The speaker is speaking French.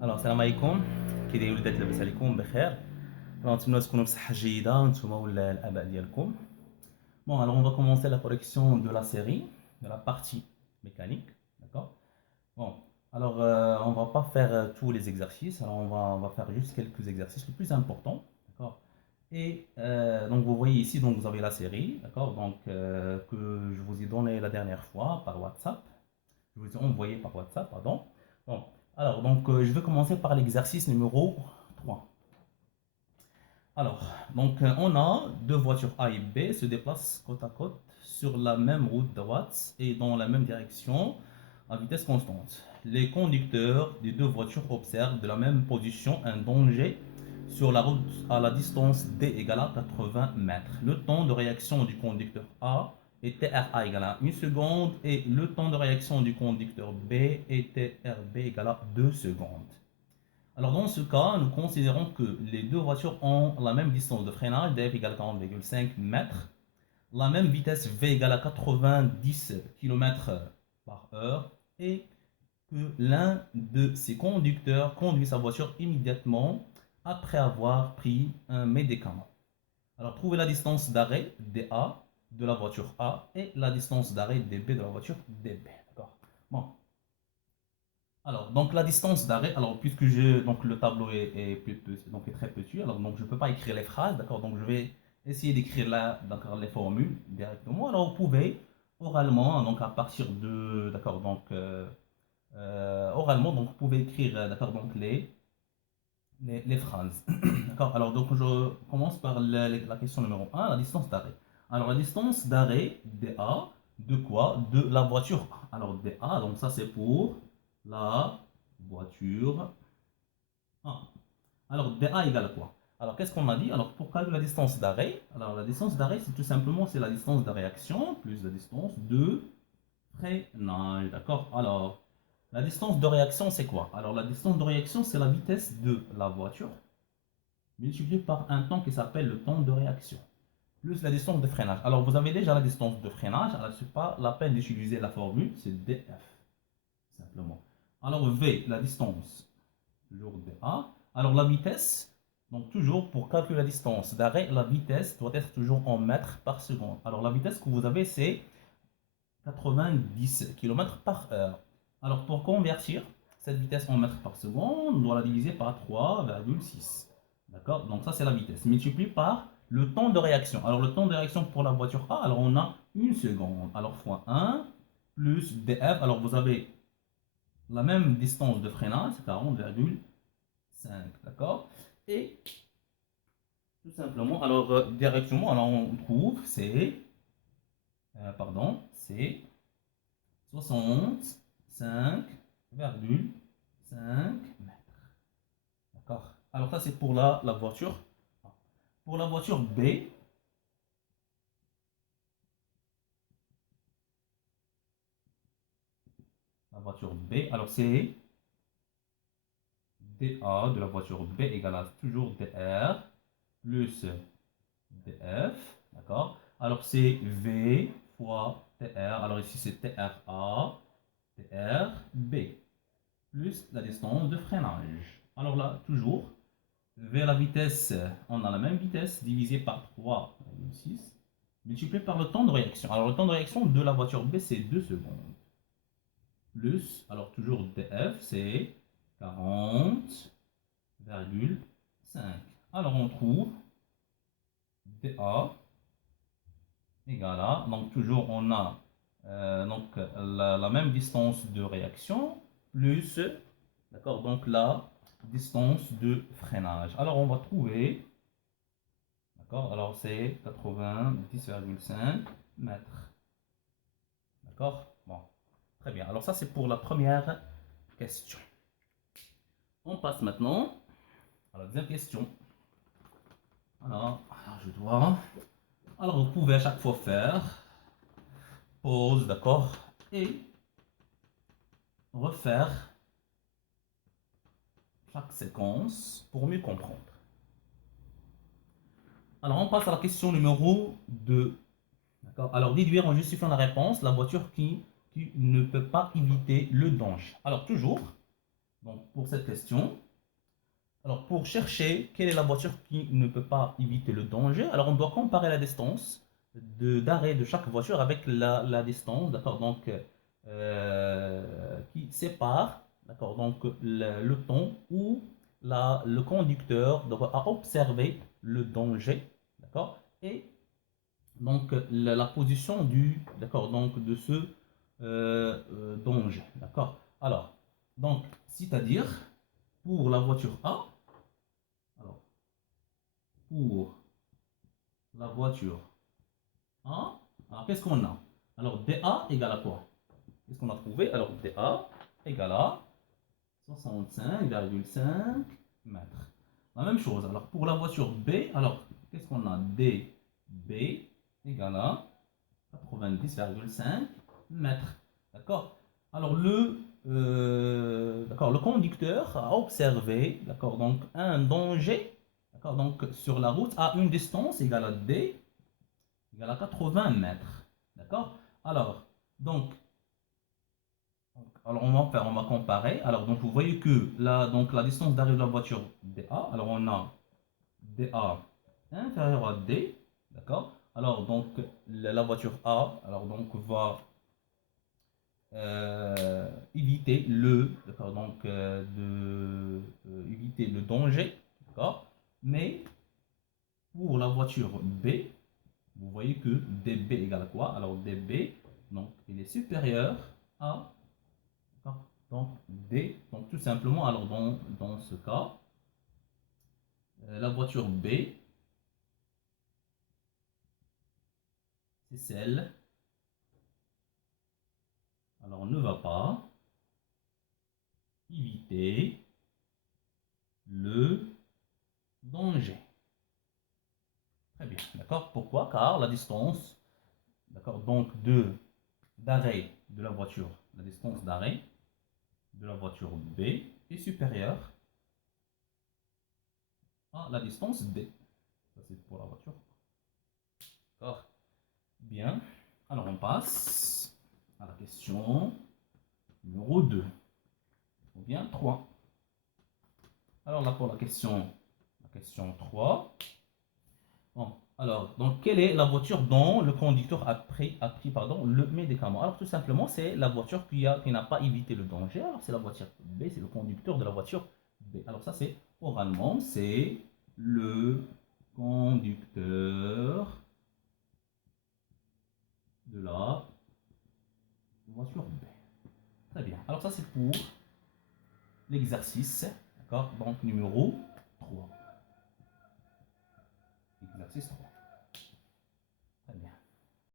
Alors, salam alaikum. كي دايرين وليدات لاباس عليكم بخير. Alors, نتمنى تكونوا بصحة جيدة نتوما ولا الآباء ديالكم. Bon, alors on va commencer la correction de la série, de la partie mécanique, d'accord? Bon, alors on va pas faire tous les exercices, alors on va faire juste quelques exercices les plus importants, d'accord? Et donc vous voyez ici, donc vous avez la série, d'accord? Donc que je vous ai donné la dernière fois par WhatsApp. Je vous ai envoyé par WhatsApp, pardon. Bon, alors, donc, je vais commencer par l'exercice numéro 3. Alors, donc, on a deux voitures A et B se déplacent côte à côte sur la même route droite et dans la même direction à vitesse constante. Les conducteurs des deux voitures observent de la même position un danger sur la route à la distance D égale à 80 mètres. Le temps de réaction du conducteur A est TRA égale à 1 seconde et le temps de réaction du conducteur B est TRB égale à 2 secondes. Alors dans ce cas, nous considérons que les deux voitures ont la même distance de freinage, DF égale à 40,5 mètres, la même vitesse V égale à 90 km par heure et que l'un de ces conducteurs conduit sa voiture immédiatement après avoir pris un médicament. Alors trouvez la distance d'arrêt DA de la voiture A et la distance d'arrêt DB de la voiture DB. D'accord. Bon, alors, donc la distance d'arrêt, alors puisque donc le tableau donc est très petit, alors donc je ne peux pas écrire les phrases, d'accord, donc je vais essayer d'écrire là, d'accord, les formules directement. Alors vous pouvez oralement, donc à partir de, d'accord, donc oralement, donc vous pouvez écrire, d'accord, donc les phrases, d'accord. Alors donc je commence par la question numéro un, la distance d'arrêt. Alors la distance d'arrêt DA de quoi? De la voiture A. Alors DA, donc ça c'est pour la voiture A. Alors DA égale à quoi? Alors qu'est-ce qu'on a dit? Alors pour calculer la distance d'arrêt, alors la distance d'arrêt c'est tout simplement c'est la distance de réaction plus la distance de freinage, d'accord? Alors la distance de réaction c'est quoi? Alors la distance de réaction c'est la vitesse de la voiture multiplié par un temps qui s'appelle le temps de réaction plus la distance de freinage. Alors vous avez déjà la distance de freinage, alors ce n'est pas la peine d'utiliser la formule, c'est df simplement. Alors v, la distance, toujours dA. Alors la vitesse, donc toujours pour calculer la distance d'arrêt, la vitesse doit être toujours en mètres par seconde. Alors la vitesse que vous avez, c'est 90 km par heure. Alors pour convertir cette vitesse en mètres par seconde, on doit la diviser par 3,6. D'accord? Donc ça c'est la vitesse. Multiplié par le temps de réaction. Alors le temps de réaction pour la voiture A, alors on a 1 seconde. Alors fois 1 plus df. Alors vous avez la même distance de freinage, 40,5. D'accord? Et tout simplement, alors directement, alors on trouve c'est 65,5 mètres. D'accord? Alors ça c'est pour la voiture A. Pour la voiture B, la voiture B, alors c'est dA de la voiture B égale à toujours dR plus dF. D'accord? Alors c'est V fois TR. Alors ici c'est TRA, TRB plus la distance de freinage. Alors là, toujours, vers la vitesse, on a la même vitesse divisé par 3,6 multiplié par le temps de réaction. Alors le temps de réaction de la voiture B, c'est 2 secondes. Plus, alors toujours dF, c'est 40,5. Alors on trouve dA égale à, donc toujours on a donc la même distance de réaction plus, d'accord, donc la distance de freinage. Alors on va trouver, d'accord, alors c'est 90,5 mètres. D'accord? Bon, très bien. Alors ça c'est pour la première question. On passe maintenant à la deuxième question. Alors je dois. Alors vous pouvez à chaque fois faire pause, d'accord, et refaire chaque séquence pour mieux comprendre. Alors, on passe à la question numéro 2. D'accord. Alors, déduire en justifiant la réponse la voiture qui ne peut pas éviter le danger. Alors, toujours, donc, pour cette question, alors pour chercher quelle est la voiture qui ne peut pas éviter le danger, alors on doit comparer la distance d'arrêt de chaque voiture avec la distance, d'accord, donc qui sépare, d'accord, donc le temps où le conducteur a observé le danger, d'accord, et donc la position d'accord, donc de ce danger, d'accord. Alors, donc, c'est-à-dire pour la voiture A, alors pour la voiture A, alors qu'est-ce qu'on a? Alors DA égale à quoi? Qu'est-ce qu'on a trouvé? Alors DA égale à 65,5 mètres. La même chose. Alors pour la voiture B, alors qu'est-ce qu'on a? DB égale à 90,5 mètres. D'accord? Alors le conducteur a observé, d'accord, donc un danger, d'accord, donc sur la route à une distance égale à D égale à 80 mètres. D'accord? Alors, alors on va comparer. Alors, donc vous voyez que donc la distance d'arrivée de la voiture DA, alors on a DA inférieur à D, d'accord? Alors, donc la voiture A, alors donc va éviter d'accord, donc éviter le danger, d'accord? Mais pour la voiture B, vous voyez que DB égale à quoi? Alors DB, donc il est supérieur à, donc D, donc tout simplement, alors dans ce cas, la voiture B, c'est celle, alors on ne va pas éviter le danger. Très bien, d'accord? Pourquoi? Car la distance, d'accord, donc d'arrêt de la voiture, la distance d'arrêt de la voiture B est supérieure à la distance D. Ça c'est pour la voiture. D'accord? Bien. Alors on passe à la question numéro 2. Ou bien 3. Alors là pour la question 3. Bon, alors, donc quelle est la voiture dont le conducteur a pris pardon, le médicament? Alors tout simplement, c'est la voiture qui n'a pas évité le danger. Alors c'est la voiture B, c'est le conducteur de la voiture B. Alors ça c'est oralement, c'est le conducteur de la voiture B. Très bien. Alors ça c'est pour l'exercice, d'accord? Donc numéro 3. Exercice 3.